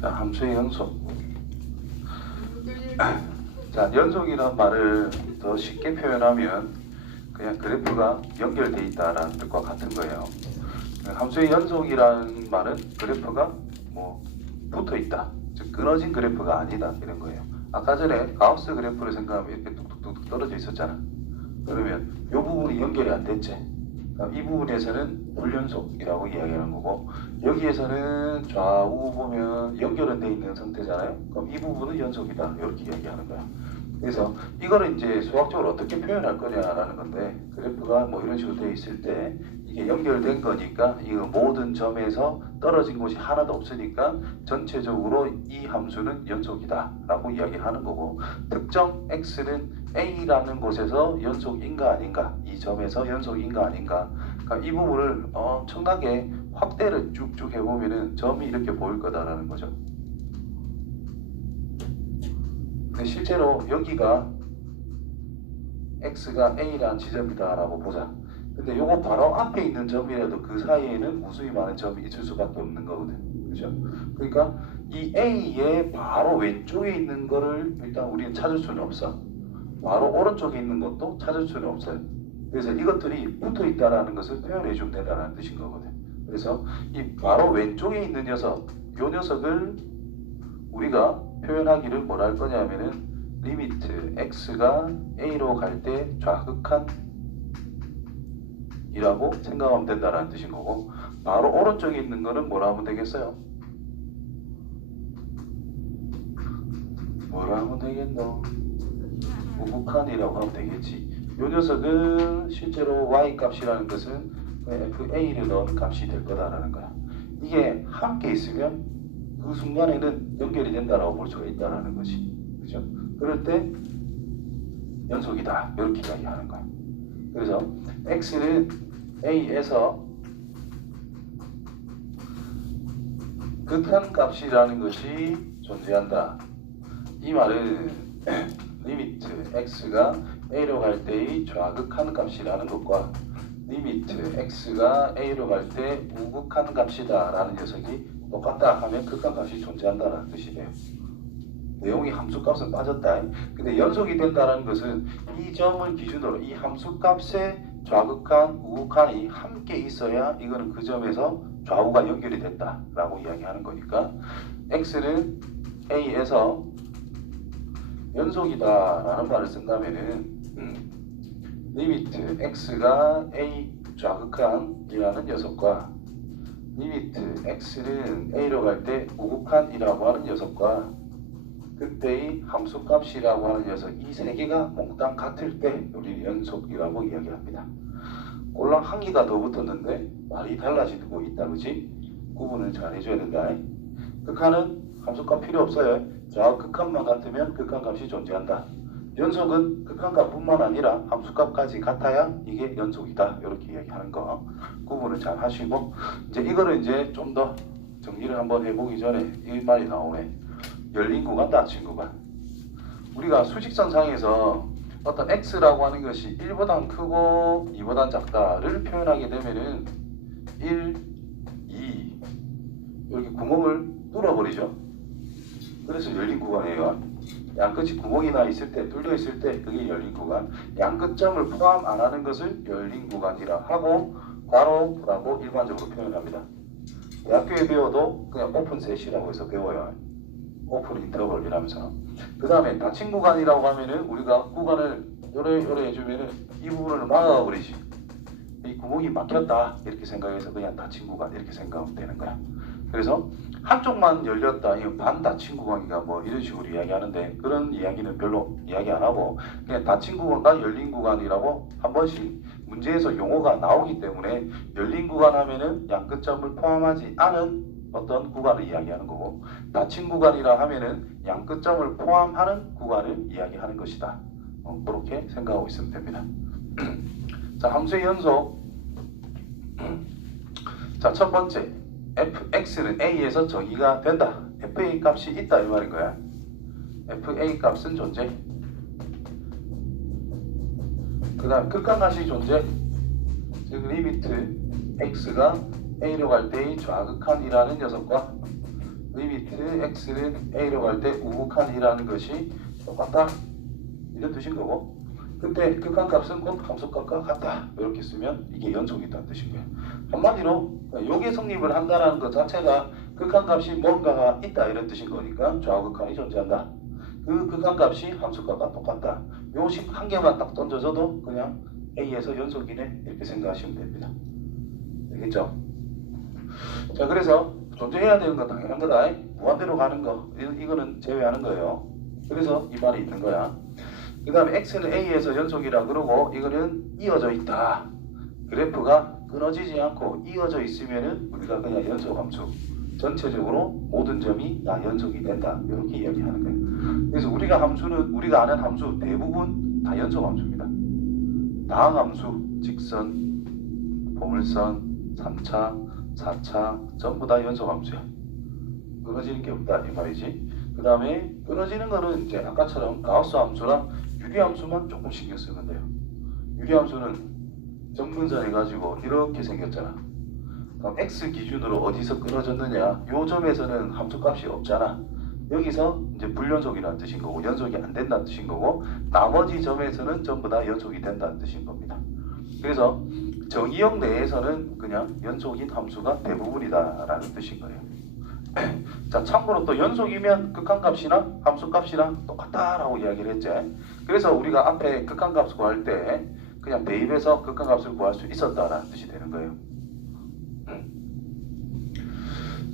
자, 함수의 연속. 자, 연속이란 말을 더 쉽게 표현하면 그냥 그래프가 연결되어 있다라는 뜻과 같은 거예요. 함수의 연속이라는 말은 그래프가 뭐 붙어 있다, 즉 끊어진 그래프가 아니다, 이런 거예요. 아까 전에 가우스 그래프를 생각하면 이렇게 뚝뚝뚝 떨어져 있었잖아. 그러면 이 부분이 연결이 안 됐지. 이 부분에서는 불연속이라고 이야기하는 거고, 여기에서는 좌우 보면 연결은 돼 있는 상태잖아요. 그럼 이 부분은 연속이다, 이렇게 이야기하는 거야. 그래서 이거를 이제 수학적으로 어떻게 표현할 거냐라는 건데, 그래프가 뭐 이런 식으로 되어 있을 때 이게 연결된 거니까 이거 모든 점에서 떨어진 곳이 하나도 없으니까 전체적으로 이 함수는 연속이다 라고 이야기하는 거고, 특정 x는 A라는 곳에서 연속인가 아닌가, 이 점에서 연속인가 아닌가, 그러니까 이 부분을 엄청나게 확대를 쭉쭉 해보면은 점이 이렇게 보일 거다라는 거죠. 근데 실제로 여기가 x가 A라는 지점이다 라고 보자. 근데 요거 바로 앞에 있는 점이라도 그 사이에는 무수히 많은 점이 있을 수밖에 없는 거거든. 그죠? 그러니까 이 A의 바로 왼쪽에 있는 거를 일단 우리는 찾을 수는 없어. 바로 오른쪽에 있는 것도 찾을 수는 없어요. 그래서 이것들이 붙어 있다라는 것을 표현해 주면 된다는 뜻인 거거든. 그래서 이 바로 왼쪽에 있는 녀석, 요 녀석을 우리가 표현하기를 뭐라 할 거냐면은 리미트 x가 a로 갈 때 좌극한 이라고 생각하면 된다는 뜻인 거고, 바로 오른쪽에 있는 거는 뭐라 하면 되겠어요? 뭐라 하면 되겠노? 우극한이라고 하면 되겠지. 이 녀석은 실제로 y 값이라는 것은 fa를 넣은 값이 될 거다라는 거야. 이게 함께 있으면 그 순간에는 연결이 된다라고 볼 수가 있다라는 것이, 그죠? 그럴 때 연속이다, 이렇게 이야기하는 거야. 그래서 x는 a에서 극한 값이라는 것이 존재한다. 이 말은 리미트 x가 a로 갈 때의 좌극한 값이라는 것과 리미트 x가 a로 갈 때 우극한 값이다 라는 녀석이 똑같다 하면 극한 값이 존재한다는 뜻이 돼요. 내용이 함수값은 빠졌다. 근데 연속이 된다는 것은 이 점을 기준으로 이 함수값의 좌극한, 우극한이 함께 있어야 이거는 그 점에서 좌우가 연결이 됐다 라고 이야기하는 거니까, x는 a에서 연속이다 라는 말을 쓴다면은 리미트 x가 a 좌극한이라는 녀석과 리미트 x는 a로 갈 때 우극한이라고 하는 녀석과 그때의 함수값이라고 하는 녀석, 이 세 개가 몽땅 같을 때 우리는 연속이라고 이야기합니다. 꼴랑 한 개가 더 붙었는데 말이 달라지고 있다, 그지? 구분을 잘 해줘야 된다. 극한은 함수값 필요 없어요. 좌극한만 같으면 극한값이 존재한다. 연속은 극한값뿐만 아니라 함수값까지 같아야 이게 연속이다, 이렇게 이야기하는 거 구분을 잘 하시고, 이제 이거를 이제 좀 더 정리를 한번 해보기 전에 이 말이 나오네. 열린 구간, 닫힌 구간. 우리가 수직선상에서 어떤 x라고 하는 것이 1보다 크고 2보다 작다를 표현하게 되면은 1, 2 이렇게 구멍을 뚫어버리죠. 그래서 열린 구간이에요. 양끝이 구멍이 나 있을 때, 뚫려 있을 때 그게 열린 구간. 양끝점을 포함 안 하는 것을 열린 구간이라 하고, 괄호라고 일반적으로 표현합니다. 대학교에 배워도 그냥 오픈셋이라고 해서 배워요. 오픈 인터벌이라면서. 그 다음에 닫힌 구간이라고 하면은 우리가 구간을 요래 해주면은 이 부분을 막아버리지. 이 구멍이 막혔다 이렇게 생각해서 그냥 닫힌 구간 이렇게 생각하면 되는 거야. 그래서 한쪽만 열렸다, 이건 반 닫힌 구간이가 뭐 이런 식으로 이야기하는데, 그런 이야기는 별로 이야기 안 하고 그냥 닫힌 구간과 열린 구간이라고 한 번씩 문제에서 용어가 나오기 때문에, 열린 구간 하면은 양끝점을 포함하지 않은 어떤 구간을 이야기하는 거고, 닫힌 구간이라 하면은 양끝점을 포함하는 구간을 이야기하는 것이다. 그렇게 생각하고 있으면 됩니다. 자, 함수의 연속. 자, 첫 번째, fx는 a에서 정의가 된다. fa 값이 있다 이 말인 거야. fa 값은 존재. 그 다음 극한값이 존재. 즉 리미트 x가 a로 갈 때의 좌극한이라는 녀석과 리미트 x는 a로 갈 때 우극한 1이라는 것이 똑같다 이런 뜻인 거고, 그때 극한값은 곧 함수값과 같다 이렇게 쓰면 이게 연속이라는 뜻인 거예요. 한마디로 요게 성립을 한다는 것 자체가 극한값이 뭔가가 있다 이런 뜻인 거니까 좌우극한이 존재한다. 그 극한값이 함수값과 똑같다. 요 식 한 개만 딱 던져줘도 그냥 A에서 연속이네 이렇게 생각하시면 됩니다. 되겠죠? 자, 그래서 존재해야 되는 건 당연한 거다. 무한대로 가는 거 이거는 제외하는 거예요. 그래서 이 말이 있는 거야. 그 다음에 x는 a에서 연속이라 그러고 이거는 이어져 있다. 그래프가 끊어지지 않고 이어져 있으면은 우리가 그냥 연속함수, 전체적으로 모든 점이 다 연속이 된다 이렇게 이야기하는 거예요. 그래서 우리가 아는 함수 대부분 다 연속함수입니다. 다항함수, 직선, 보물선, 3차, 4차 전부 다 연속함수야. 끊어지는 게 없다 이 말이지. 그 다음에 끊어지는 거는 이제 아까처럼 가우스 함수랑 유리함수만 조금 신경 쓰면 돼요. 유리함수는 정분선 해가지고 이렇게 생겼잖아. 그럼 x 기준으로 어디서 끊어졌느냐? 요 점에서는 함수값이 없잖아. 여기서 이제 불연속이라는 뜻인 거고 연속이 안 된다는 뜻인 거고, 나머지 점에서는 전부 다 연속이 된다는 뜻인 겁니다. 그래서 정의역 내에서는 그냥 연속인 함수가 대부분이다라는 뜻인 거예요. 자, 참고로 또 연속이면 극한값이나 함수값이랑 똑같다라고 이야기를 했지. 그래서 우리가 앞에 극한값을 구할 때 그냥 대입해서 극한값을 구할 수 있었다라는 뜻이 되는 거예요.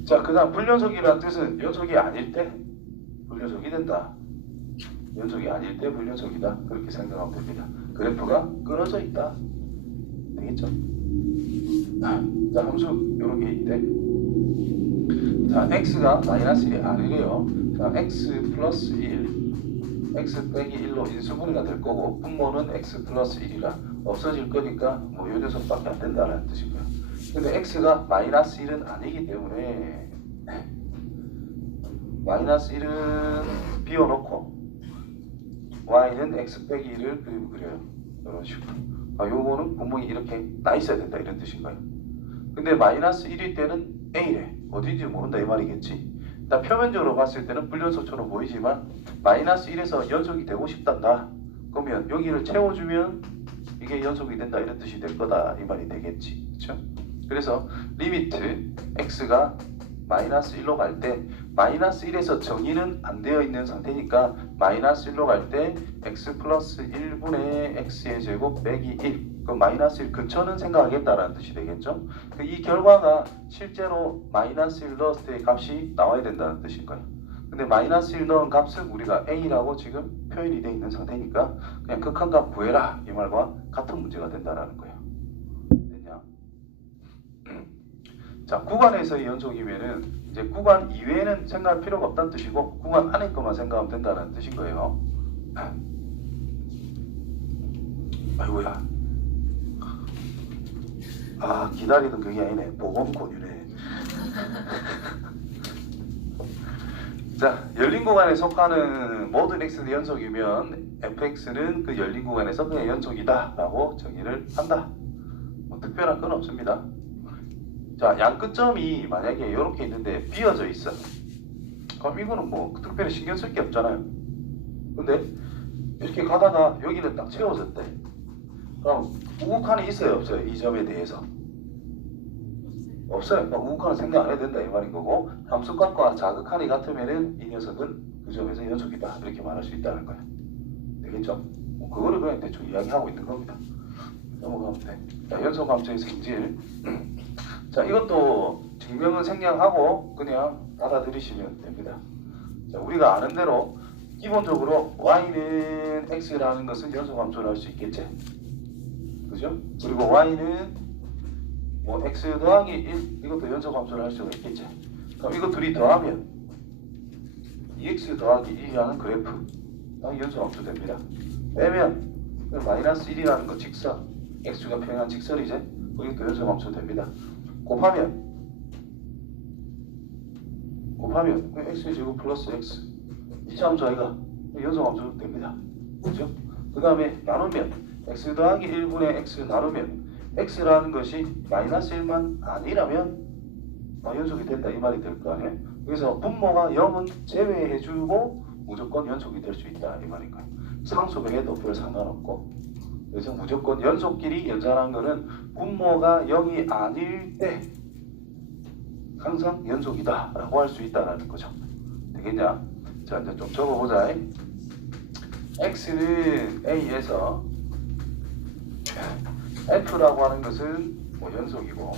자, 그 다음 불연속이라는 뜻은 연속이 아닐 때 불연속이 된다. 연속이 아닐 때 불연속이다. 그렇게 생각하면 됩니다. 그래프가 끊어져 있다. 되겠죠? 자, 함수 요렇게 있대. 자, x가 마이너스 1이 아니래요. 자, x 플러스 1, x 빼기 1로 인수분해가 될 거고, 분모는 x 플러스 1이라 없어질 거니까 뭐 요 녀석밖에 안 된다는 뜻인 거예요. 근데 x가 마이너스 1은 아니기 때문에 마이너스 1은 비워놓고 y는 x 빼기 1을 그려요. 이런 식으로. 요거는 분명히 이렇게 나 있어야 된다 이런 뜻인 거예요. 근데 마이너스 1일 때는 a래. 어딘지 모른다 이 말이겠지. 일단 표면적으로 봤을 때는 불연속처럼 보이지만 마이너스 1에서 연속이 되고 싶단다. 그러면 여기를 채워주면 이게 연속이 된다 이런 뜻이 될 거다 이 말이 되겠지. 그렇죠? 그래서 리미트 x가 마이너스 1로 갈 때 마이너스 1에서 정의는 안 되어 있는 상태니까 마이너스 1로 갈 때 x 플러스 1분의 x의 제곱 빼기 1, 그 마이너스 1 근처는 생각하겠다라는 뜻이 되겠죠. 이 결과가 실제로 마이너스 1 넣었을 때 값이 나와야 된다는 뜻인 거예요. 근데 마이너스 1 넣은 값은 우리가 a라고 지금 표현이 되어 있는 상태니까 그냥 극한값 구해라 이 말과 같은 문제가 된다라는 거예요. 됐냐? 자, 구간에서의 연속이면은 이제 구간 이외에는 생각할 필요가 없다는 뜻이고 구간 안에 것만 생각하면 된다는 뜻인 거예요. 아이고야. 아, 기다리던 그게 아니네. 모범 권유네. 자, 열린 구간에 속하는 모든 x는 연속이면 fx는 그 열린 구간에서 그냥 연속이다 라고 정의를 한다. 뭐 특별한 건 없습니다. 자, 양 끝점이 만약에 이렇게 있는데 비어져 있어. 그럼 이거는 뭐 특별히 신경 쓸 게 없잖아요. 근데 이렇게 가다가 여기는 딱 채워졌대. 그럼 우극한이 있어요 없어요? 이 점에 대해서 없어요. 그러니까 우극한은 생각 안 해야 된다 이 말인 거고, 함수값과 자극한이 같으면은 이 녀석은 그 점에서 연속이다 이렇게 말할 수 있다는 거예요. 되겠죠? 뭐 그거를 그냥 대충 이야기하고 있는 겁니다. 넘어가면 돼. 자, 연속함수의 성질. 자, 이것도 증명은 생략하고 그냥 받아들이시면 됩니다. 자, 우리가 아는 대로 기본적으로 y는 x라는 것은 연속함수를 할 수 있겠지. 그죠? 그리고 y는 뭐 x 더하기 1 이것도 연속함수를 할 수가 있겠지. 그럼 이거 둘이 더하면 2x 더하기 1이라는 그래프 연속함수 됩니다. 빼면 마이너스 1이라는 거 직선, x가 평행한 직선이지. 이것도 연속함수 됩니다. 곱하면 x의 제곱 플러스 x 2차 함수 아이가 연속함수 됩니다. 그렇죠? 그 다음에 나누면 x 더하기 1분의 x 나누면 x라는 것이 마이너스 1만 아니라면 연속이 된다 이 말이 될 거 아니에요. 그래서 분모가 0은 제외해주고 무조건 연속이 될 수 있다 이 말인가요. 상수배에도 별 상관없고. 그래서 무조건 연속끼리 연산한 거는 분모가 0이 아닐 때 항상 연속이다 라고 할 수 있다라는 거죠. 되겠냐? 자, 이제 좀 적어보자. x는 a에서 f라고 하는 것은 뭐 연속이고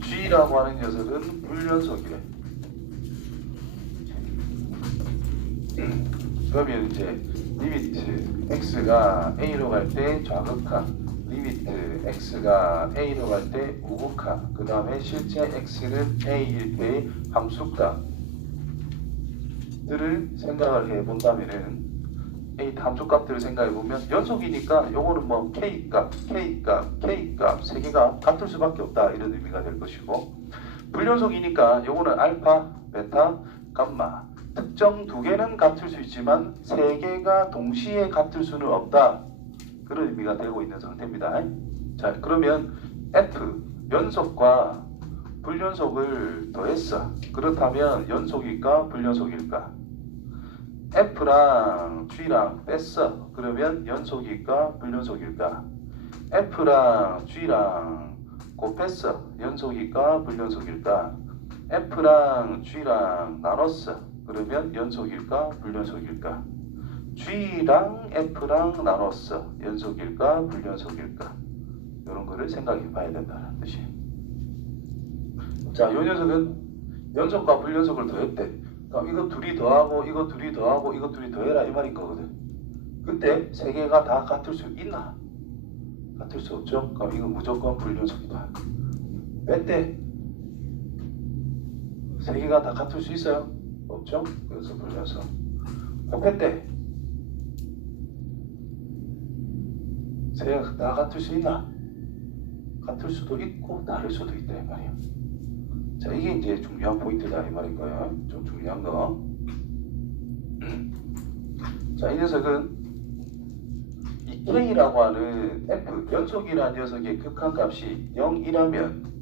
g라고 하는 녀석은 불연속이래. 그러면 이제 리미트 x가 a로 갈 때 좌극한, 리미트 x가 a로 갈 때 우극한, 그 다음에 실제 x는 a일 때의 함수값들을 생각을 해본다면은 a 함수값들을 생각해보면 연속이니까 요거는 뭐 k값, k값, k값 세 개가 같을 수밖에 없다 이런 의미가 될 것이고, 불연속이니까 요거는 알파, 베타, 감마 특정 두 개는 같을 수 있지만 세 개가 동시에 같을 수는 없다 그런 의미가 되고 있는 상태입니다. 자, 그러면 f 연속과 불연속을 더했어. 그렇다면 연속일까 불연속일까? f랑 g랑 뺐어. 그러면 연속일까 불연속일까? f랑 g랑 곱했어. 연속일까 불연속일까? f랑 g랑 나눴어. 그러면 연속일까 불연속일까? g랑 f랑 나눴어. 연속일까 불연속일까? 이런 거를 생각해 봐야 된다는 뜻이에요. 자, 이 녀석은 연속과 불연속을 더했대. 그럼 이거 둘이 더하고 이거 둘이 더하고 이거 둘이 더해라 이 말인 거거든. 그때 세 개가 다 같을 수 있나? 같을 수 없죠. 그럼 이거 무조건 불연속이다. 뺐대. 세 개가 다 같을 수 있어요? 없죠? 그래서 불연속. 곱했대. 세 개가 다 같을 수 있나? 같을 수도 있고 다를 수도 있다 이 말이야. 자, 이게 이제 중요한 포인트다 이 말인 거예요. 좀 중요한 거. 자, 이 녀석은 이 k라고 하는 f 연속이라는 녀석의 극한값이 0이라면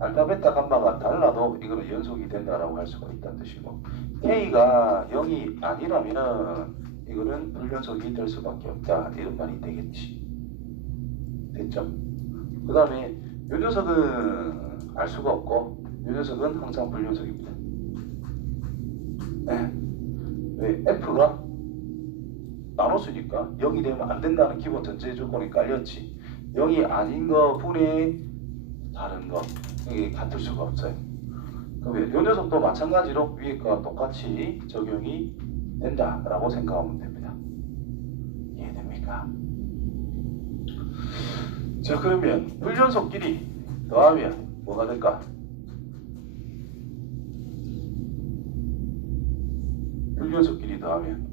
알파, 베타, 감마가 달라도 이거는 연속이 된다라고 할 수가 있다는 뜻이고, k가 0이 아니라면 이거는 불연속이 될 수밖에 없다 이런 말이 되겠지. 됐죠? 그 다음에 이 녀석은 알 수가 없고 이 녀석은 항상 불연속입니다. 네. 왜? f가 나눴으니까 0이 되면 안 된다는 기본 전제 조건이 깔렸지. 0이 아닌 거 분의 다른 거 이게 같을 수가 없어요. 그러면 이 녀석도 마찬가지로 위에 거와 똑같이 적용이 된다라고 생각하면 됩니다. 이해됩니까? 자, 그러면 불연속끼리 더하면 뭐가 될까? 불연속끼리 더하면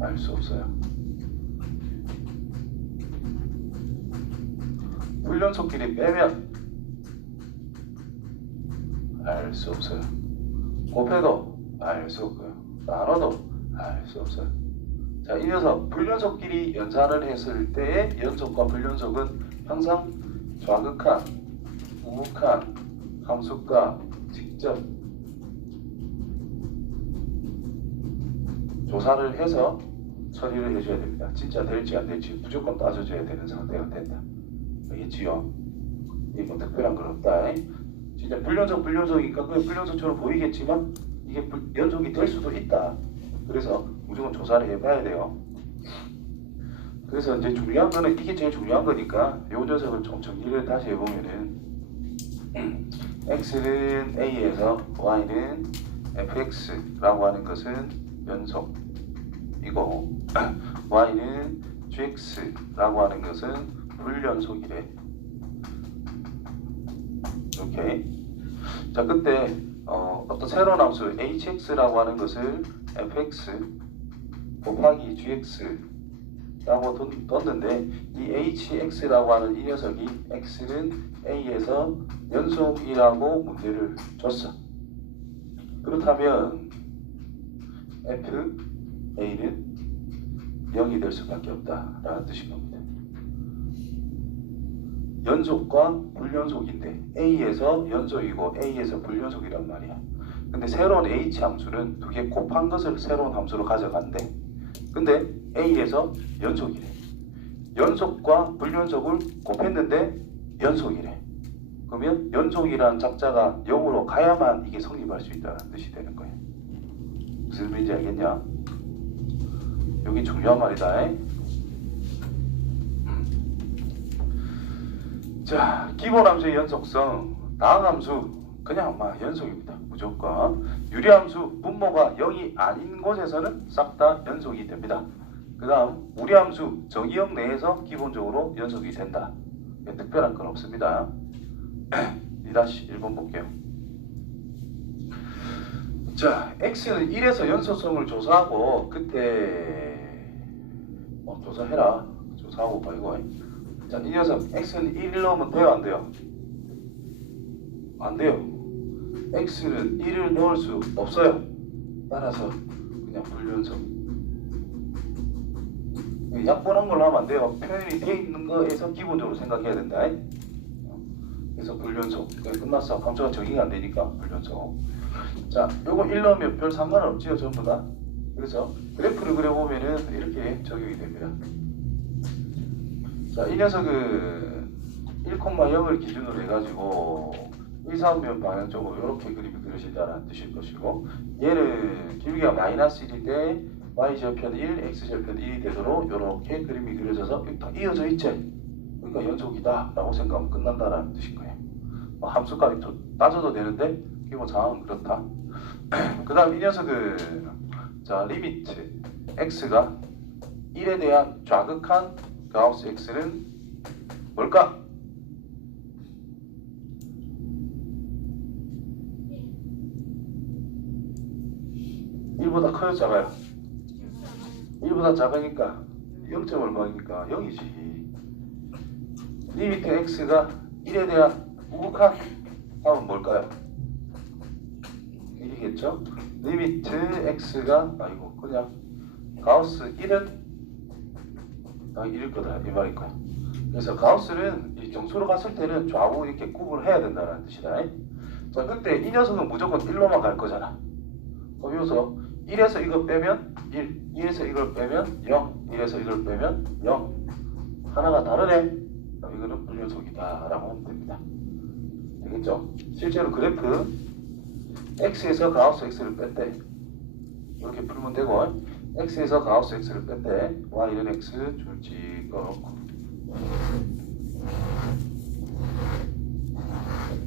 알 수 없어요. 불연속끼리 빼면 알 수 없어요. 곱해도 알 수 없고요. 나눠도 알 수 없어요. 자, 이 녀석 불연속끼리 연산을 했을 때의 연속과 불연속은 항상 좌극한, 우극한 함수값 직접 조사를 해서 처리를 해줘야 됩니다. 진짜 될지 안 될지 무조건 따져줘야 되는 상태가 된다. 알겠지요? 이게 뭐 특별한 건 없다. 진짜 불연속이니까 그게 불연속처럼 보이겠지만 이게 연속이 될 수도 있다. 그래서 무조건 조사를 해봐야 돼요. 그래서 이제 중요한 거는 이게 제일 중요한 거니까 요 녀석을 좀 정리를 다시 해보면은 x는 a에서 y는 fx라고 하는 것은 연속이고 y는 gx라고 하는 것은 불연속이래. 오케이. 자, 그때 어떤 새로운 함수 hx라고 하는 것을 fx 곱하기 gx라고 뒀는데 이 hx라고 하는 이 녀석이 x는 a에서 연속이라고 문제를 줬어. 그렇다면 f a는 0이 될 수밖에 없다라는 뜻인 겁니다. 연속과 불연속인데 A에서 연속이고 A에서 불연속이란 말이야. 근데 새로운 H 함수는 두 개 곱한 것을 새로운 함수로 가져간대. 근데 A에서 연속이래. 연속과 불연속을 곱했는데 연속이래. 그러면 연속이라는 작자가 0으로 가야만 이게 성립할 수 있다는 뜻이 되는 거예요. 무슨 말인지 알겠냐? 여기 중요한 말이다. 자, 기본 함수의 연속성, 다항 함수 그냥 막 연속입니다. 무조건. 유리함수 분모가 0이 아닌 곳에서는 싹 다 연속이 됩니다. 그 다음 무리함수 정의역 내에서 기본적으로 연속이 된다. 특별한 건 없습니다. 2-1번 볼게요. 자, x는 1에서 연속성을 조사하고 그때 조사해라. 조사하고 봐 이거. 자, 이 녀석 x는 1을 넣으면 돼요? 안 돼요? 안 돼요. x는 1을 넣을 수 없어요. 따라서 그냥 불연속. 약분한 걸로 하면 안 돼요. 표현이 되어 있는 거에서 기본적으로 생각해야 된다. 그래서 불연속. 끝났어. 함수가 정의가 안 되니까 불연속. 자, 요거 1 넣으면 별 상관없지요, 전부 다. 그래서 그래프를 그려보면은 이렇게 적용이 됩니다. 자, 이 녀석은 1,0을 기준으로 해가지고 1,4면 방향 쪽으로 이렇게 그림이 그려진다는 뜻일 것이고, 얘는 길이가 -1인데 y절편 1, x절편 1이 되도록 이렇게 그림이 그려져서 다 이어져 있지. 그러니까 연속이다 라고 생각하면 끝난다라는 뜻인 거예요. 함수까지 따져도 되는데 기본 상황은 그렇다. 그 다음 이 녀석은 자, 리미트 x가 1에 대한 좌극한 가우스 x는 뭘까? 1보다 커요, 작아요? 1보다 작으니까 0. 얼마니까 0이지. 리미트 x가 1에 대한 우극한 하면 뭘까요? 1이겠죠? 리미트 x가 그냥 가우스 1은 1일 거다 이 말일 거야. 그래서 가우스는 이 정수로 갔을 때는 좌우 이렇게 구분을 해야 된다는 뜻이다. 자, 근데 이 녀석은 무조건 1로만 갈 거잖아. 그럼 여기서 1에서 이거 빼면 1, 2에서 이걸 빼면 0, 1에서 이걸 빼면 0. 하나가 다르네. 그럼 이거는 불연속이다 라고 하면 됩니다. 되겠죠? 실제로 그래프 x에서 가우스 x를 뺐대. 이렇게 풀면 되고, x에서 가우스 x를 뺐대. y는 x 줄지 꺼놓고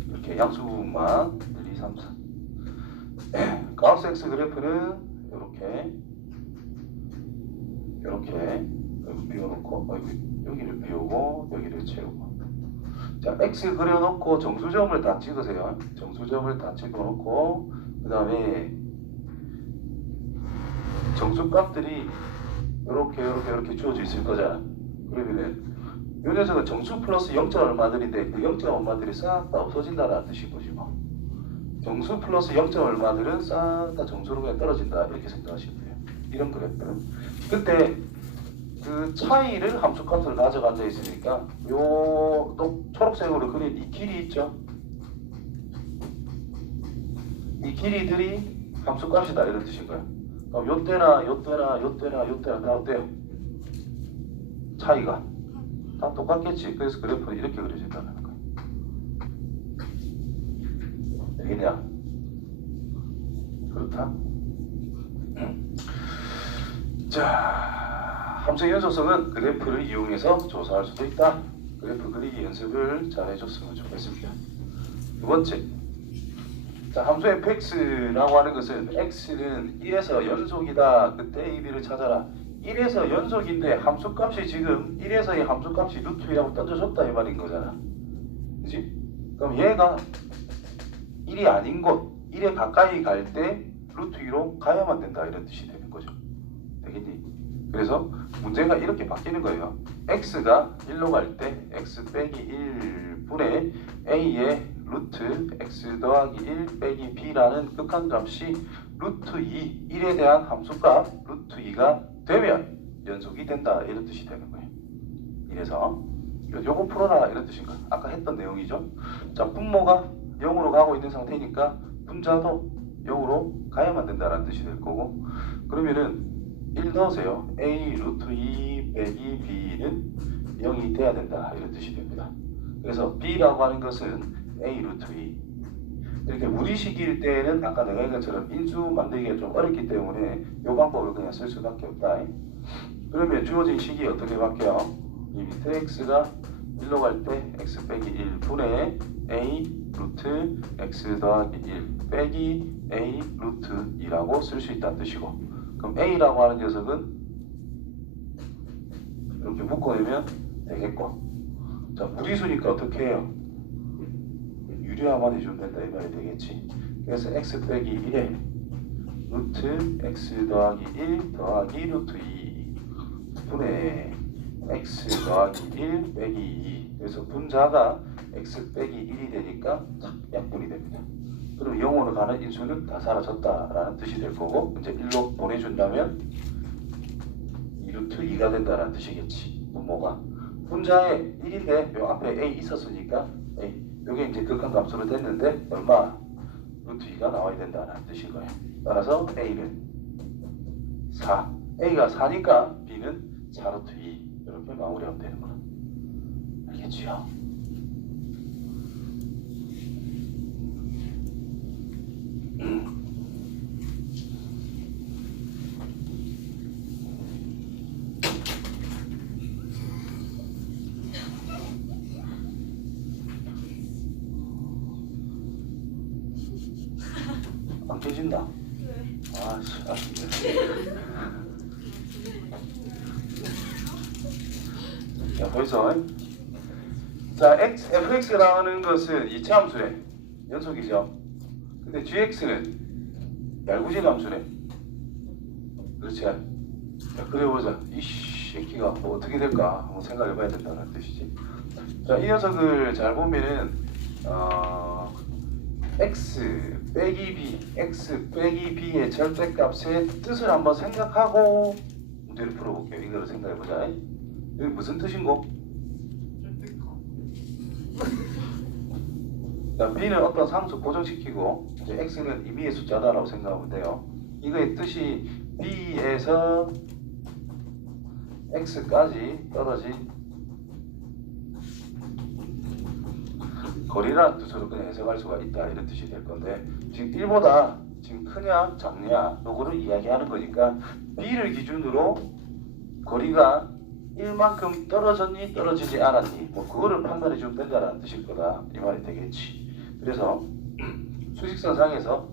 이렇게 양수 부분만 1, 2, 3, 4. 가우스 x 그래프는 이렇게 비워놓고 여기를 비우고 여기를 채우고. 자, x 그려놓고 정수점을 다 찍으세요. 정수점을 다 찍어놓고 그 다음에 정수값들이 이렇게 주어져 있을 거잖아. 그러면은 이 녀석은 정수 플러스 0. 얼마들인데 그 0. 얼마들이 싹 다 없어진다는 뜻이 보지 뭐. 정수 플러스 0. 얼마들은 싹 다 정수로 그냥 떨어진다 이렇게 생각하시면 돼요. 이런 그래프. 그때 그 차이를 함수값으로 가져가 앉아 있으니까 요 또 초록색으로 그린 이 길이 있죠. 이 길이들이 함수값이다 이런 뜻인 거야. 그럼 요때나 다 어때요? 차이가 다 똑같겠지. 그래서 그래프는 이렇게 그려진다는 거야. 되겠냐? 그렇다. 자, 함수의 연속성은 그래프를 이용해서 조사할 수도 있다. 그래프 그리기 연습을 잘 해줬으면 좋겠습니다. 두 번째, 자, 함수 fx라고 하는 것은 x는 1에서 연속이다. 그때 a, b를 찾아라. 1에서 연속인데 함수값이 지금 1에서의 함수값이 루트 2라고 던져줬다 이 말인 거잖아. 그치? 그럼 얘가 1이 아닌 곳, 1에 가까이 갈 때 루트 2로 가야만 된다 이런 뜻이 되는 거죠. 되겠니? 그래서 문제가 이렇게 바뀌는 거예요. x가 1로 갈 때 x 빼기 1분의 a의 루트 x 더하기 1 빼기 b라는 극한값이 루트 2, 1에 대한 함수값 루트 2가 되면 연속이 된다 이런 뜻이 되는 거예요. 이래서 요거 풀어라 이런 뜻인가. 아까 했던 내용이죠. 자, 분모가 0으로 가고 있는 상태니까 분자도 0으로 가야만 된다는 뜻이 될 거고, 그러면은 1 넣으세요. a 루트 2 빼기 b는 0이 돼야 된다 이런 뜻이 됩니다. 그래서 b라고 하는 것은 a 루트 2. 이렇게 무리식일 때에는 아까 내가 얘기한 것처럼 인수 만들기가 좀 어렵기 때문에 이 방법을 그냥 쓸 수밖에 없다. 그러면 주어진 식이 어떻게 바뀌어? 이 밑에 x가 1로 갈 때 x 빼기 1 분의 a 루트 x 더하기 1 빼기 a 루트 2라고 쓸 수 있다는 뜻이고, 그럼 a라고 하는 녀석은 이렇게 묶어내면 되겠고, 자, 무리수니까 어떻게 해요? 유리화만 해주면 된다 이 말이 되겠지. 그래서 x 빼기 1에 루트 x 더하기 1 더하기 루트 2 분의 x 더하기 1 빼기 2. 그래서 분자가 x 빼기 1이 되니까 약분이 됩니다. 그럼 0으로 가는 인수는 다 사라졌다라는 뜻이 될 거고, 이제 1로 보내준다면 2루트 2가 된다라는 뜻이겠지. 분모가 분자에 1인데 요 앞에 a 있었으니까 a, 요게 이제 극한값으로 됐는데 얼마? 루트 2가 나와야 된다는 뜻인 거예요. 따라서 a는 4, a가 4니까 b는 4루트 2 이렇게 마무리하면 되는 거야. 알겠지요? 안 깨진다. 아, 자, 벌써 자, fx라는 것은 이차 함수래. 연속이죠. 근데 gx는 얄궂은 함수네. 그렇지? 자, 그려보자. 이 새끼가 뭐 어떻게 될까 한번 생각해봐야 된다는 뜻이지. 자, 이 녀석을 잘 보면은 x 빼기 b의 절대값의 뜻을 한번 생각하고 문제를 풀어볼게요. 이거를 생각해보자. 여기 무슨 뜻인고? 자, b는 어떤 상수 고정시키고 이제 x는 임의의 숫자다라고 생각하면 돼요. 이거의 뜻이 b에서 x까지 떨어진 거리라는 뜻으로 그냥 해석할 수가 있다 이런 뜻이 될 건데, 지금 1보다 지금 크냐 작냐 요거를 이야기하는 거니까 b를 기준으로 거리가 1만큼 떨어졌니 떨어지지 않았니 뭐 그거를 판단해 주면 된다는 뜻일 거다 이 말이 되겠지. 그래서 수직선상에서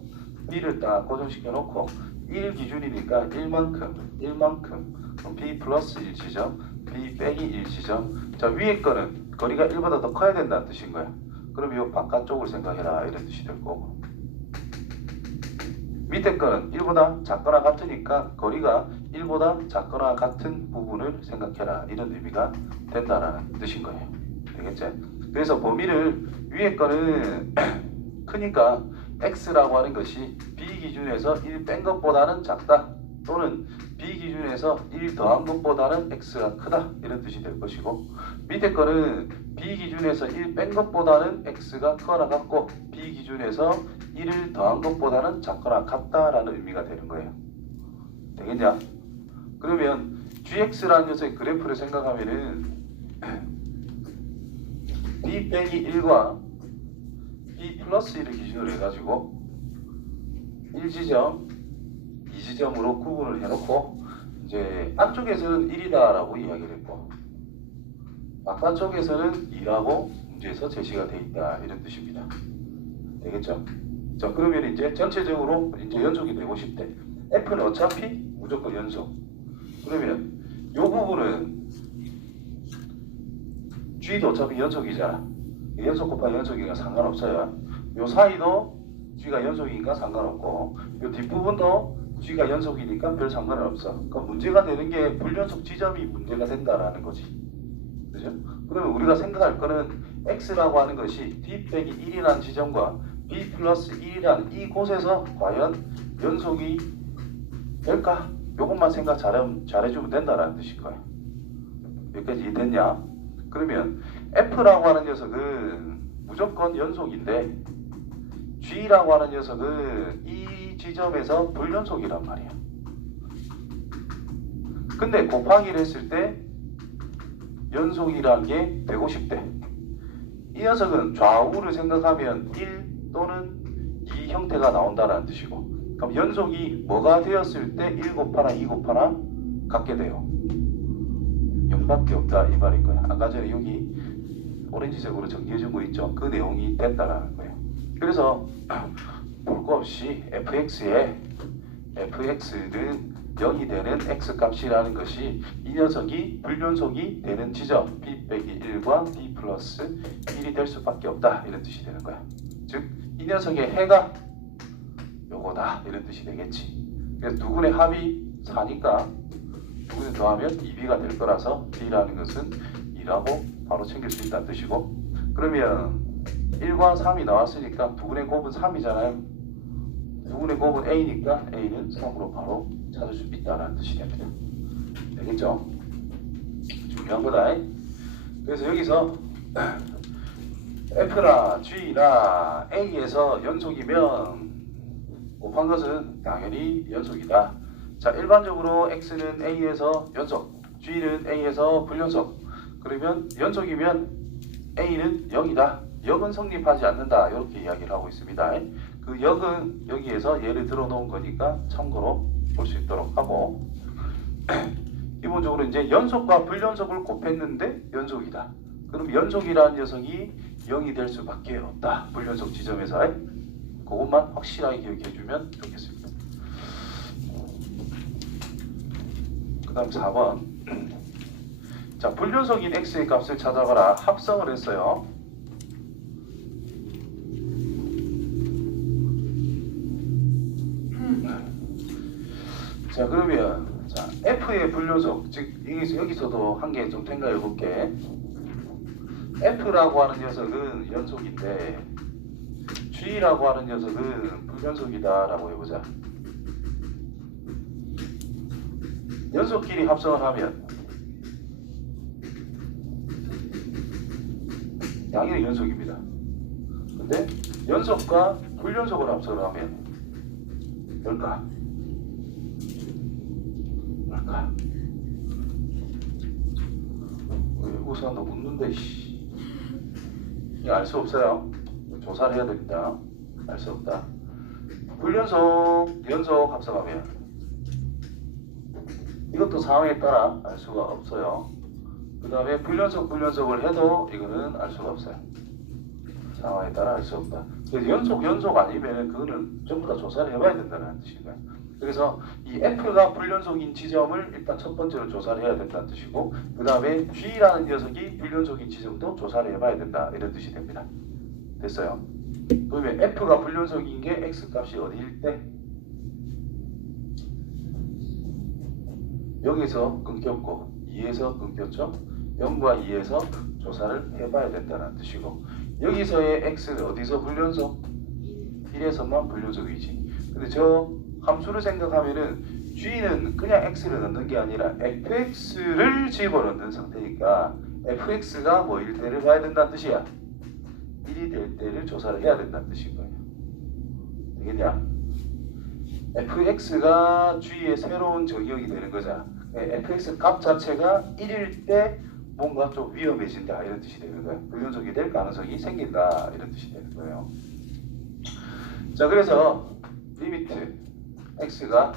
b를 딱 고정시켜 놓고 1 기준이니까 1만큼 그럼 b 플러스 1 지점 b 빼기 1 지점. 자, 위에 거는 거리가 1보다 더 커야 된다는 뜻인 거야. 그럼 이 바깥쪽을 생각해라 이런 뜻이 될 거고, 밑에 거는 1보다 작거나 같으니까 거리가 1보다 작거나 같은 부분을 생각해라 이런 의미가 된다라는 뜻인 거예요. 되겠지? 그래서 범위를 위에 거는 크니까 x라고 하는 것이 b 기준에서 1 뺀 것보다는 작다, 또는 b 기준에서 1 더한 것보다는 x가 크다 이런 뜻이 될 것이고, 밑에 거는 b 기준에서 1 뺀 것보다는 x가 크거나 같고 b 기준에서 1을 더한 것보다는 작거나 같다라는 의미가 되는 거예요. 되겠냐? 그러면 gx라는 녀석의 그래프를 생각하면은 b 빼기 1과 b 플러스 1을 기준으로 해가지고 1지점 2지점으로 구분을 해놓고 이제 안쪽에서는 1이다라고 이야기를 했고 바깥쪽에서는 2라고 문제에서 제시가 되어 있다 이런 뜻입니다. 되겠죠? 자, 그러면 이제 전체적으로 이제 연속이 되고 싶대. f는 어차피 무조건 연속. 그러면 이 부분은 g도 어차피 연속이잖아. 연속 곱하기 연속이니까 상관없어요. 요 사이도 g가 연속이니까 상관없고 요 뒷부분도 g가 연속이니까 별 상관은 없어. 그럼 문제가 되는 게 불연속 지점이 문제가 된다라는 거지. 그죠? 그러면 우리가 생각할 거는 x라고 하는 것이 d 빼기 1이라는 지점과 b 플러스 1이라는 이곳에서 과연 연속이 될까? 요것만 생각 잘해주면 된다라는 뜻일 거야. 여기까지 이해됐냐? 그러면 F라고 하는 녀석은 무조건 연속인데 G라고 하는 녀석은 이 지점에서 불연속이란 말이야. 근데 곱하기를 했을 때 연속이라는 게 150대. 이 녀석은 좌우를 생각하면 1 또는 2 형태가 나온다는 뜻이고, 그럼 연속이 뭐가 되었을 때 1 곱하나 2 곱하나 같게 돼요? 0밖에 없다 이 말인 거야. 아까 전에 여기 오렌지색으로 정리해준 거 있죠? 그 내용이 된다라는 거예요. 그래서 볼 거 없이 fx는 0이 되는 x값이라는 것이 이 녀석이 불연속이 되는 지점 b 빼기 1과 b 플러스 1이 될 수밖에 없다 이런 뜻이 되는 거야. 즉 이 녀석의 해가 요거다 이런 뜻이 되겠지. 그래서 두 군의 합이 4니까 두 군을 더하면 2b가 될 거라서 b라는 것은 2라고 바로 챙길 수 있다는 뜻이고, 그러면 1과 3이 나왔으니까 두 군의 곱은 3이잖아요. 두 군의 곱은 a니까 a는 3으로 바로 찾을 수 있다는 뜻이 됩니다. 되겠죠? 중요한 거다. 그래서 여기서 F나 G나 A에서 연속이면 곱한 것은 당연히 연속이다. 자, 일반적으로 X는 A에서 연속, G는 A에서 불연속. 그러면 연속이면 A는 0이다. 역은 성립하지 않는다. 이렇게 이야기를 하고 있습니다. 그 역은 여기에서 예를 들어 놓은 거니까 참고로 볼 수 있도록 하고, 기본적으로 이제 연속과 불연속을 곱했는데 연속이다. 그럼 연속이라는 녀석이 0이 될 수밖에 없다. 불연속 지점에서. 그것만 확실하게 기억해 주면 좋겠습니다. 그 다음 4번. 자, 불연속인 x의 값을 찾아가라. 합성을 했어요. 자, 그러면 자, f의 불연속, 즉 여기서도 한 개 좀 생각해 볼게. f라고 하는 녀석은 연속인데 g라고 하는 녀석은 불연속이다 라고 해보자. 연속끼리 합성을 하면 당연히 연속입니다. 근데 연속과 불연속을 합성을 하면 뭘까? 우선 너 웃는데 이거 알 수 없어요. 조사를 해야 됩니다. 알 수 없다. 불연속, 연속 합성하면 이것도 상황에 따라 알 수가 없어요. 그 다음에 불연속을 해도 이거는 알 수가 없어요. 상황에 따라 알 수 없다. 그래서 연속 아니면 그거는 전부 다 조사를 해봐야 된다는 뜻인가요? 그래서 이 F가 불연속인 지점을 일단 첫 번째로 조사를 해야 된다는 뜻이고, 그 다음에 G라는 녀석이 불연속인 지점도 조사를 해봐야 된다 이런 뜻이 됩니다. 됐어요? 그러면 F가 불연속인 게 X값이 어디일 때? 여기서 끊겼고 2에서 끊겼죠? 0과 2에서 조사를 해봐야 된다는 뜻이고, 여기서의 X는 어디서 불연속? 1에서만 불연속이지. 근데 저 함수를 생각하면은 G는 그냥 X를 넣는 게 아니라 fx를 집어넣는 상태니까 fx가 뭐일 때를 봐야 된다는 뜻이야. 1이 될 때를 조사를 해야 된다는 뜻인 거예요. 되겠냐? fx가 G의 새로운 정의역이 되는 거잖아. fx 값 자체가 1일 때 뭔가 좀 위험해진다 이런 뜻이 되는 거예요. 불연속이 될 가능성이 생긴다 이런 뜻이 되는 거예요. 자, 그래서 리미트 x가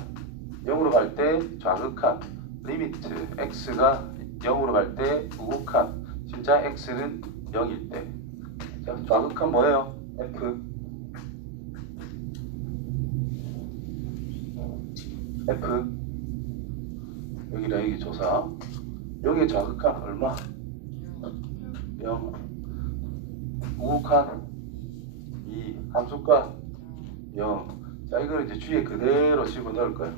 0으로 갈 때 좌극한, 리미트 x가 0으로 갈 때 우극한, 진짜 x는 0일 때. 자, 좌극한 뭐예요? f 여기랑 여기 조사. 0의 좌극한 얼마? 0. 우극한 2. 함수가 0. 자, 이걸 이제 G에 그대로 집어넣을 거예요.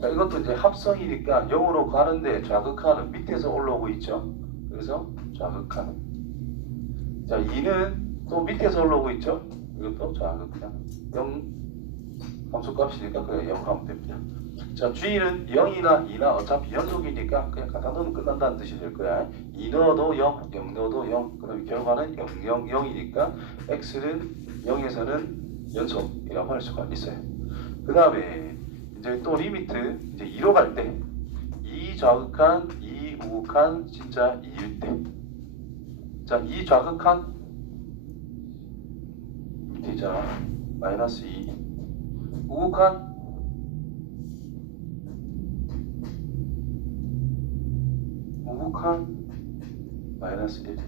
자, 이것도 이제 합성이니까 0으로 가는데 좌극하는 밑에서 올라오고 있죠. 그래서 좌극하는. 자, 2는 또 밑에서 올라오고 있죠. 이것도 좌극하는. 0 함수값이니까 그냥 0 하면 됩니다. 자, G는 0이나 2나 어차피 연속이니까 그냥 갖다 넣으면 끝난다는 뜻이 될 거야. 2 넣어도 0, 0 넣어도 0. 그럼 결과는 0, 0, 0이니까 X는 0에서는 연속이라고 할 수가 있어요. 그 다음에 이제 또 리미트 이제 2로 갈 때 2 좌극한, 2 우극한 진짜 2일 때. 자, 2 좌극한 밑에 있잖아. 마이너스 2. 우극한 마이너스 1.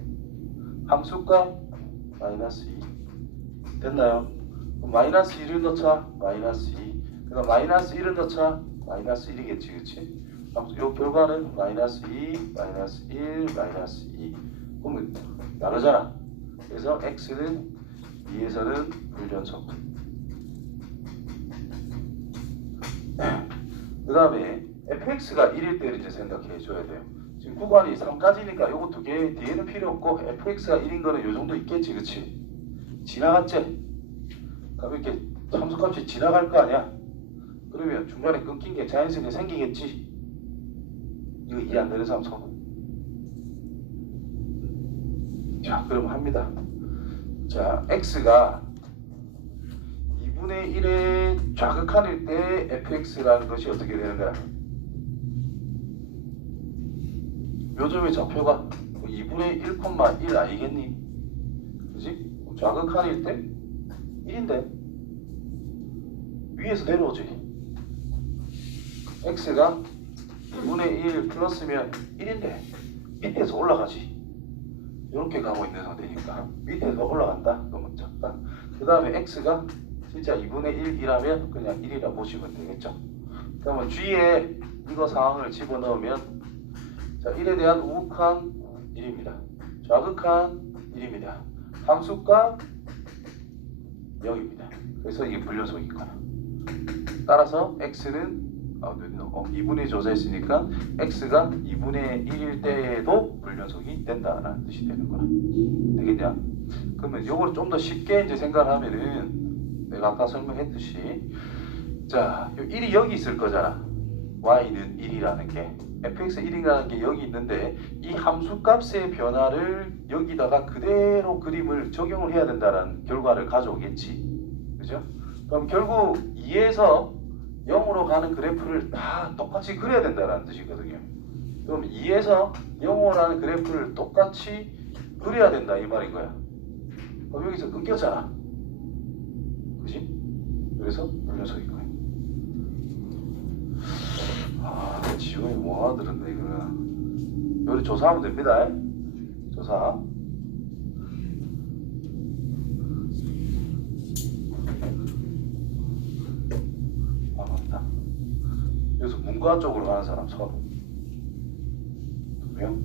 함수값 마이너스 2. 됐나요? 마이너스 1을 넣자 마이너스 2. 그러니까 마이너스 1을 넣자 마이너스 1이겠지, 그치? 요 결과는 마이너스 2, 마이너스 1, 마이너스 2. 그러면 다르잖아. 그래서 x는 2에서는 불연속. 그 다음에 fx가 1일 때를 이제 생각해 줘야 돼요. 지금 구간이 3까지니까 요거 두 개 뒤에는 필요 없고 fx가 1인 거는 요 정도 있겠지, 그치? 지나갔지? 그럼 이렇게 함수값이 지나갈 거 아니야? 그러면 중간에 끊긴 게 자연스럽게 생기겠지? 이거 이해 안 되는 사람 손. 자, 그럼 합니다. 자, x가 2분의 1의 좌극한일 때 fx라는 것이 어떻게 되는 거야? 요점의 좌표가 2분의 1,1 아니겠니? 그지? 좌극한일 때 1인데 위에서 내려오지. x가 2분의 1 플러스면 1인데 밑에서 올라가지. 이렇게 가고 있는 상태니까 밑에서 올라간다. 그러면 작다. 그 다음에 x가 진짜 2분의 1이라면 그냥 1이라 보시면 되겠죠. 그러면 G에 이거 상황을 집어넣으면 자, 1에 대한 우극한 1입니다. 좌극한 1입니다. 함수값 0입니다. 그래서 이게 불연속인 거야. 따라서 x는 2분의 조사했으니까 x가 2분의 1일 때에도 불연속이 된다라는 뜻이 되는 거야. 되겠냐? 그러면 이걸 좀 더 쉽게 이제 생각을 하면은 내가 아까 설명했듯이 자, 1이 여기 있을 거잖아. y는 1이라는 게 fx 1이라는 게 여기 있는데 이 함수값의 변화를 여기다가 그대로 그림을 적용을 해야 된다는 결과를 가져오겠지. 그죠? 그럼 결국 2에서 0으로 가는 그래프를 다 똑같이 그려야 된다는 뜻이거든요. 그럼 2에서 0으로 가는 그래프를 똑같이 그려야 된다 이 말인 거야. 그럼 여기서 끊겼잖아. 그지? 그래서 불연속인 거야. 아, 지원이 뭐 하나 들었네 이거는. 여기 조사하면 됩니다. 조사. 그래서 문과 쪽으로 가는 사람 손. 2명.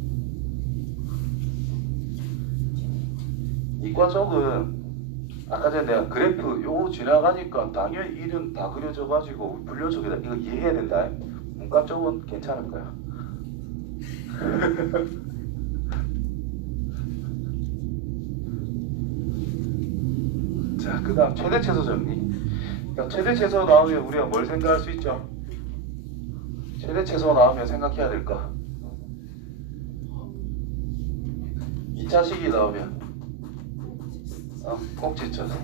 이과 쪽은 아까 전에 내가 그래프 요거 지나가니까 당연히 1은 다 그려져 가지고 불연속이다. 이거 이해해야 된다. 문과 쪽은 괜찮을 거야. 자, 그 다음 최대 최소 정리. 그러니까 최대 최소 나오면 우리가 뭘 생각할 수 있죠? 최대 최소 나오면 생각해야 될 거. 2차식이 나오면 꼭지쳐서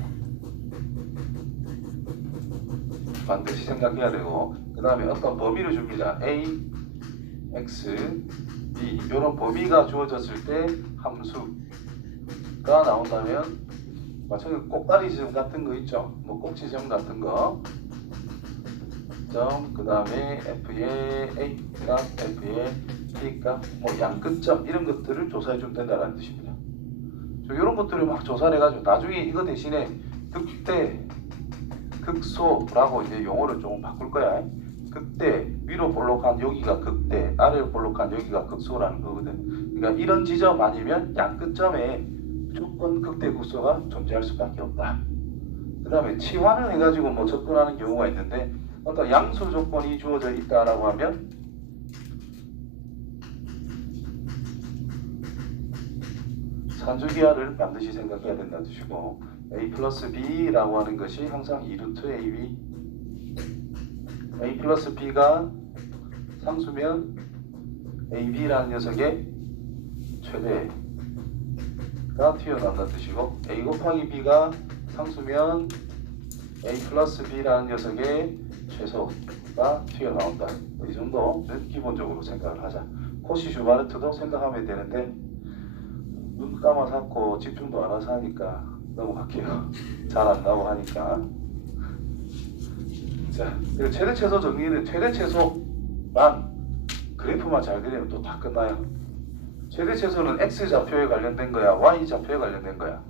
반드시 생각해야 되고, 그 다음에 어떤 범위를 줍니다. A, X, B 이런 범위가 주어졌을 때 함수가 나온다면 마찬가지로 꼭다리 지점 같은 거 있죠. 뭐 꼭지점 같은 거 점, 그 다음에 F의 A값, F의 B값, 뭐 양끝점 이런 것들을 조사해 주면 된다는 뜻입니다. 이런 것들을 막 조사해가지고 나중에 이거 대신에 극대, 극소라고 이제 용어를 조금 바꿀 거야. 극대, 위로 볼록한 여기가 극대, 아래로 볼록한 여기가 극소라는 거거든. 그러니까 이런 지점 아니면 양끝점에 무조건 극대, 극소가 존재할 수밖에 없다. 그 다음에 치환을 해가지고 뭐 접근하는 경우가 있는데 어떤 양수 조건이 주어져 있다라고 하면 산수기하를 반드시 생각해야 된다는 뜻이고 A 플러스 B라고 하는 것이 항상 2루트 AB A 플러스 B가 상수면 AB라는 녀석의 최대가 튀어나온다는 뜻이고, A 곱하기 B가 상수면 A 플러스 B라는 녀석의 최소가 튀어나온다. 이 정도는 기본적으로 생각을 하자. 코시 슈바르트도 생각하면 되는데 눈 감아서 하고 집중도 안 해서 하니까 넘어갈게요. 잘 안 나오고 하니까. 자, 그리고 최대 최소 정리는 최대 최소만 그래프만 잘 그리면 또 다 끝나요. 최대 최소는 X 좌표에 관련된 거야, Y 좌표에 관련된 거야?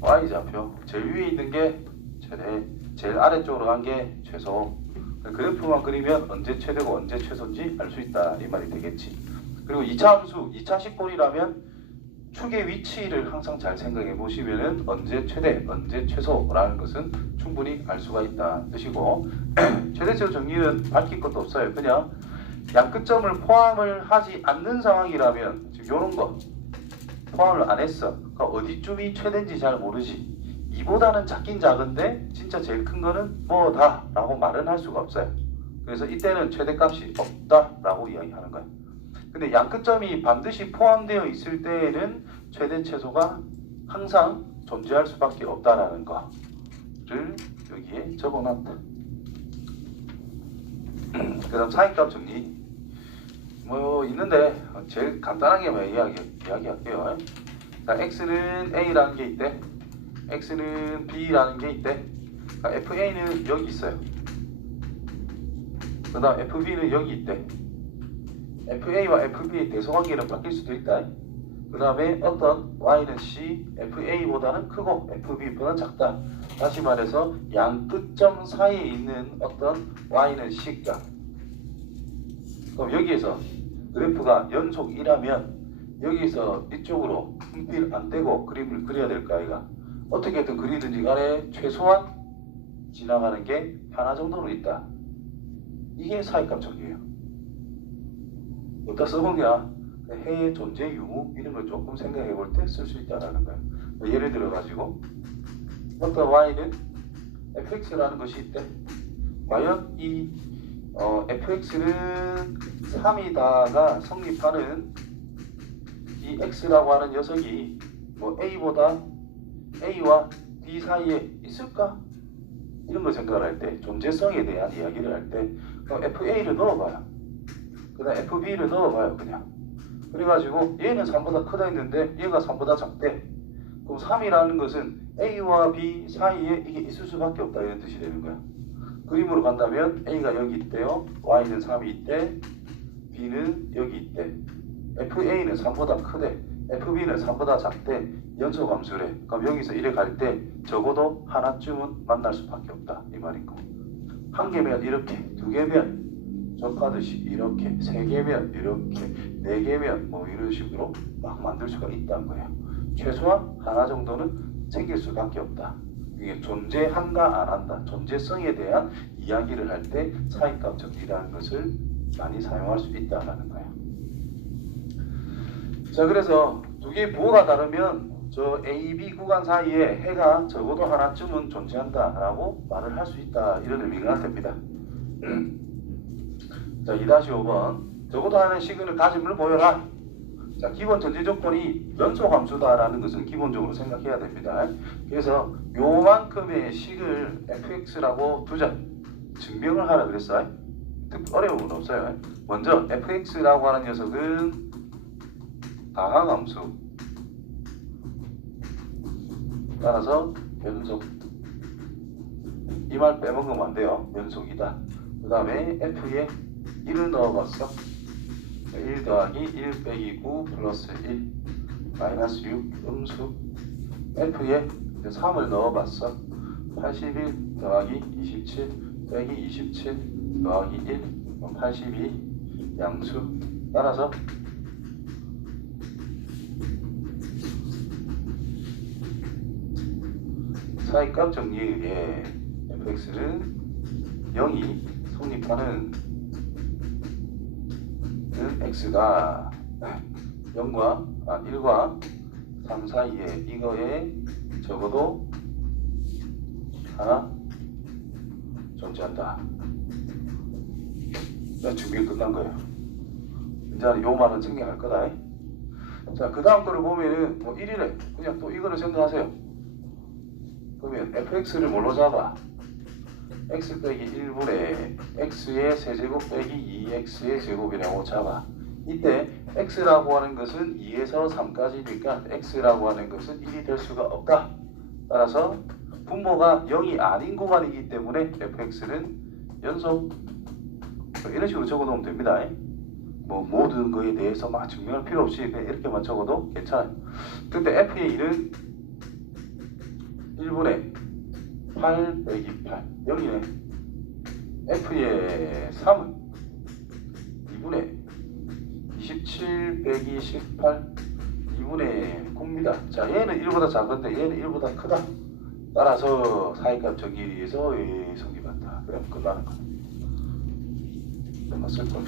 Y 좌표. 제일 위에 있는 게 최대, 제일 아래쪽으로 간 게 최소. 그래프만 그리면 언제 최대고 언제 최소인지 알 수 있다, 이 말이 되겠지. 그리고 2차 함수, 2차 식분이라면 축의 위치를 항상 잘 생각해 보시면은 언제 최대, 언제 최소라는 것은 충분히 알 수가 있다 뜻이고, 최대 최소 정리는 밝힐 것도 없어요. 그냥 양 끝점을 포함을 하지 않는 상황이라면, 지금 요런 거 포함을 안 했어. 그러니까 어디쯤이 최대인지 잘 모르지. 이보다는 작긴 작은데 진짜 제일 큰 거는 뭐다 라고 말은 할 수가 없어요. 그래서 이때는 최대값이 없다 라고 이야기하는 거야. 근데 양 끝점이 반드시 포함되어 있을 때에는 최대 최소가 항상 존재할 수밖에 없다라는 거를 여기에 적어놨다. 그 다음 사인값 정리 뭐 있는데 제일 간단하게만 이야기할게요. 자, X는 A라는 게 있대, X는 B라는 게 있대. 그러니까 FA는 여기 있어요. 그 다음 FB는 여기 있대. FA와 FB의 대소관계는 바뀔 수도 있다. 그 다음에 어떤 Y는 C, FA보다는 크고 FB보다는 작다. 다시 말해서 양 끝점 사이에 있는 어떤 Y는 C가, 그럼 여기에서 그래프가 연속이라면 여기서 이쪽으로 분필 안 떼고 그림을 그려야 될까 아이가? 어떻게든 그리든지 간에 최소한 지나가는 게 하나 정도는 있다. 이게 사이값 정리예요. 어디다 써보냐? 해의 존재 유무 이런 걸 조금 생각해 볼 때 쓸 수 있다는 거예요. 예를 들어 가지고 어떤 Y는 fx라는 것이 있대. 과연 이 fx는 3이다가 성립하는 이 x라고 하는 녀석이 뭐 a와 b 사이에 있을까? 이런 걸 생각을 할 때, 존재성에 대한 이야기를 할 때 그럼 fa를 넣어봐요. 그 다음 fb를 넣어봐요. 그냥 그래가지고 얘는 3보다 크다 했는데 얘가 3보다 작대. 그럼 3이라는 것은 a와 b 사이에 이게 있을 수밖에 없다, 이런 뜻이 되는 거야. 그림으로 간다면 a가 여기 있대요, y는 3이 있대, b는 여기 있대. fa는 3보다 크대, fb는 3보다 작대. 연소함수래. 그럼 여기서 이래 갈 때 적어도 하나쯤은 만날 수밖에 없다, 이 말인 거. 한 개면 이렇게, 두 개면 접하듯이 이렇게, 세 개면 이렇게, 네 개면 뭐 이런 식으로 막 만들 수가 있다는 거예요. 최소한 하나 정도는 생길 수밖에 없다. 이게 존재한가 안 한다, 존재성에 대한 이야기를 할 때 사이값 정리라는 것을 많이 사용할 수 있다는 거예요. 자, 그래서 두 개의 부호가 다르면 저 A, B 구간 사이에 해가 적어도 하나쯤은 존재한다라고 말을 할 수 있다, 이런 의미가 됩니다. 자, 2-5번 적어도 하나의 식을 가짐을 보여라. 자, 기본 전제 조건이 연소함수다라는 것을 기본적으로 생각해야 됩니다. 그래서 요만큼의 식을 fx라고 두자. 증명을 하라 그랬어요. 어려움은 없어요. 먼저 fx라고 하는 녀석은 다항함수, 따라서 연속. 이 말 빼먹으면 안 돼요. 연속이다. 그 다음에 f에 1을 넣어봤어. 1 더하기 1 빼기 9 플러스 1 마이너스 6 음수. f에 3을 넣어봤어. 81 더하기 27 빼기 27 더하기 1 82 양수. 따라서 사이값 정리에 의해 fx는 0이 성립하는 x가 1과 3 사이에 이거에 적어도 하나 존재한다. 준비 끝난 거예요. 이제는 요 말은 증명할 거다. 자, 그 다음 거를 보면은 뭐 1이래. 그냥 또 이거를 생각하세요. 그러면 fx를 뭘로 잡아? x 빼기 1분의 x의 세제곱 빼기 2x의 제곱이라고 잡아. 이때 x라고 하는 것은 2에서 3까지니까 x라고 하는 것은 1이 될 수가 없다. 따라서 분모가 0이 아닌 구간이기 때문에 fx는 연속. 이런 식으로 적어놓으면 됩니다. 뭐 모든 거에 대해서 막 증명할 필요 없이 그냥 이렇게만 적어도 괜찮아요. 근데 f의 1은 1분의 8 빼기 8 0이네. f의 3은 2분의 27 빼기 18 2분의 9입니다. 자, 얘는 1보다 작은데 얘는 1보다 크다. 따라서 사이값 정의에 의해서 성립한다. 그럼 끝나는 거야. 끝났을 거야.